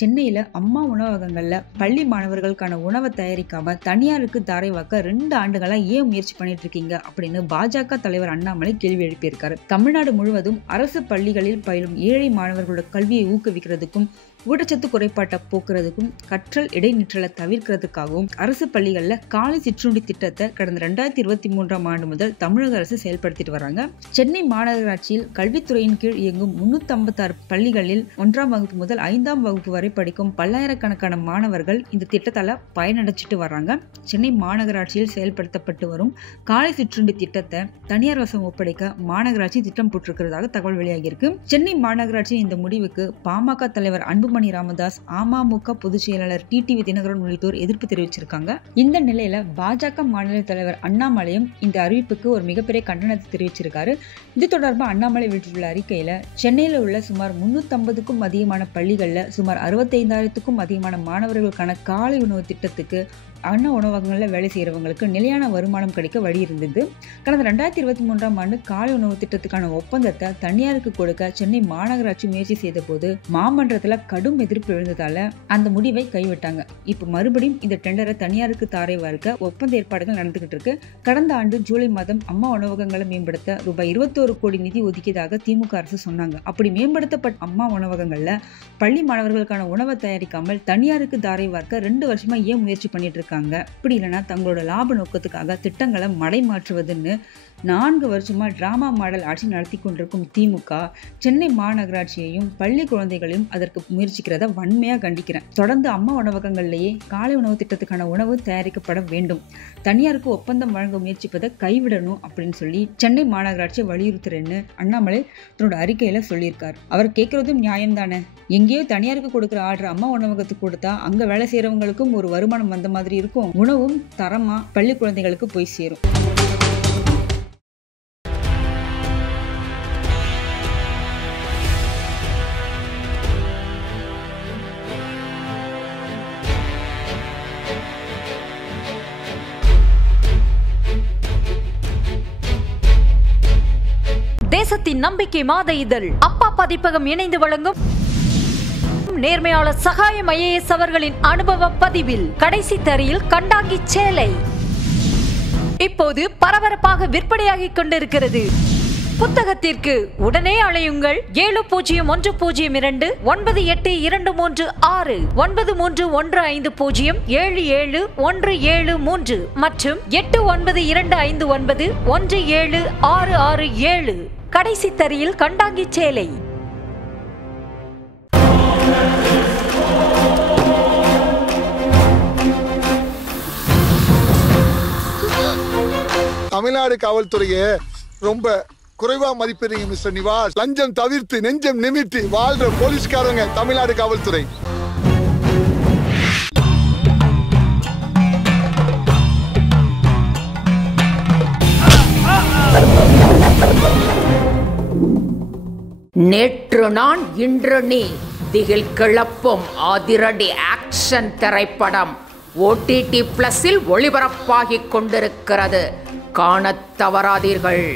சென்னையில அம்மா உணவகங்கள்ல பள்ளி மாணவர்களுக்கான உணவை தயாரிக்காம தனியாருக்கு தாரை வாக்க 2 ஆண்டுகளா ஏன் முயற்சி பண்ணிட்டு இருக்கீங்க அப்படின்னு பாஜக தலைவர் அண்ணாமலை கேள்வி எழுப்பியிருக்காரு. தமிழ்நாடு முழுவதும் அரசு பள்ளிகளில் பயிலும் ஏழை மாணவர்களோட கல்வியை ஊக்குவிக்கிறதுக்கும் ஊட்டச்சத்து குறைபாட்டை போக்குறதுக்கும் கற்றல் இடைநிற்றலை தவிர்க்கிறதுக்காகவும் அரசு பள்ளிகள்ல காலை சிற்றுண்டி திட்டத்தை கடந்த 2023ஆம் ஆண்டு முதல் தமிழக அரசு செயல்படுத்திட்டு வராங்க. சென்னை மாநகராட்சியில் கல்வித்துறையின் கீழ் இயங்கும் 356 பள்ளிகளில் 1ஆம் வகுப்பு முதல் 5ஆம் வகுப்பு வரை படிக்கும் பல்லாயிரக்கணக்கான மாணவர்கள் இந்த திட்டத்தால பயனடைச்சிட்டு வர்றாங்க. சென்னை மாநகராட்சியில் செயல்படுத்தப்பட்டு வரும் காலை சிற்றுண்டி திட்டத்தை தனியார் வசம் ஒப்படைக்க மாநகராட்சி திட்டம் போட்டிருக்கிறதாக தகவல் வெளியாகியிருக்கு. சென்னை மாநகராட்சியின் இந்த முடிவுக்கு பாமக தலைவர் அன்புமணி ராமதாஸ், அமமுக பொதுச் செயலாளர் டிடிவி தினகரன் உள்ளிட்டோர் எதிர்ப்பு தெரிவிச்சிருக்காங்க. இந்த நிலையில பாஜக மாநில தலைவர் அண்ணாமலையும் இந்த அறிவிப்புக்கு ஒரு மிகப்பெரிய கண்டனத்தை தெரிவிச்சிருக்காரு. இது தொடர்பாக அண்ணாமலை வெளியிட்டுள்ள அறிக்கையில சென்னையில உள்ள சுமார் 350க்கும் அதிகமான பள்ளிகள்ல சுமார் 65,000க்கும் அதிகமான மாணவர்களுக்கான காலை உணவு திட்டத்துக்கு அண்ணா உணவகங்கள்ல வேலை செய்யறவங்களுக்கு நிலையான வருமானம் கிடைக்க வழி இருந்தது. கடந்த 2023ஆம் ஆண்டு காலை உணவு திட்டத்துக்கான ஒப்பந்தத்தை தனியாருக்கு கொடுக்க சென்னை மாநகராட்சி முயற்சி செய்த போது மாமன்றத்துல கடும் எதிர்ப்பு எழுந்ததால அந்த முடிவை கைவிட்டாங்க. இப்ப மறுபடியும் இந்த டெண்டரை தனியாருக்கு தாரை வார்க்க ஒப்பந்த ஏற்பாடுகள் நடந்துகிட்டு இருக்கு. கடந்த ஆண்டு ஜூலை மாதம் அம்மா உணவகங்களை மேம்படுத்த ரூபாய் 21 கோடி நிதி ஒதுக்கியதாக திமுக அரசு சொன்னாங்க. அப்படி மேம்படுத்தப்பட்ட அம்மா உணவகங்கள்ல பள்ளி மாணவர்களுக்கான உணவை தயாரிக்காமல் தனியாருக்கு தாரை வார்க்க 2 வருஷமா ஏன் முயற்சி பண்ணிட்டு இருக்காங்க? இப்படி இல்லைன்னா தங்களோட லாப நோக்கத்துக்காக திட்டங்களை மடை மாற்றுவதுன்னு 4 வருஷமா டிராமா மாடல் ஆட்சி நடத்தி கொண்டிருக்கும் திமுக சென்னை மாநகராட்சியையும் பள்ளி குழந்தைகளையும் அதற்கு முயற்சிக்கிறத வன்மையா கண்டிக்கிறேன். தொடர்ந்து அம்மா உணவகங்கள்லேயே காலை உணவு திட்டத்துக்கான உணவு தயாரிக்கப்பட வேண்டும். தனியாருக்கு ஒப்பந்தம் வழங்க முயற்சிப்பதை கைவிடணும் அப்படின்னு சொல்லி சென்னை மாநகராட்சியை வலியுறுத்துறேன்னு அண்ணாமலை தன்னோட அறிக்கையில சொல்லியிருக்காரு. அவர் கேட்கறதும் நியாயம் தானே. எங்கேயோ தனியாருக்கு கொடுக்குற ஆர்டர் அம்மா உணவகத்துக்கு கொடுத்தா அங்க வேலை செய்யறவங்களுக்கும் ஒரு வருமானம் வந்த மாதிரி இருக்கும். உணவும் தரமா பள்ளி குழந்தைகளுக்கு போய் சேரும். தேசத்தின் நம்பிக்கை மாத இதழ் அப்பா பதிப்பகம் இணைந்து வழங்கும் நேர்மையாளர் சகாயம் IAS அவர்களின் அனுபவ பதிவில் கடைசி தரியில் கண்டாங்கி சேலை இப்போது பரபரப்பாக விற்பனையாகிக் கொண்டிருக்கிறது. புத்தகத்திற்கு உடனே அழையுங்கள் 701002 9823 9315077173 மற்றும் 8925917667. கடைசி தரியில் கண்டாங்கி சேலை. தமிழ்நாடு காவல்துறையை ரொம்ப குறைவா மதிப்பீங்க மிஸ்டர் நிவாஸ். லஞ்சம் தவிர்த்து நெஞ்சம் நிமித்தி வாழ்ற போலீஸ்காரங்க தமிழ்நாடு காவல்துறை. நேற்று நான் இன்று நீ திகில் கிளப்பும் அதிரடி ஆக்ஷன் திரைப்படம் OTT+இல் ஒளிபரப்பாகிக் கொண்டிருக்கிறது. காணத் தவறாதீர்கள்.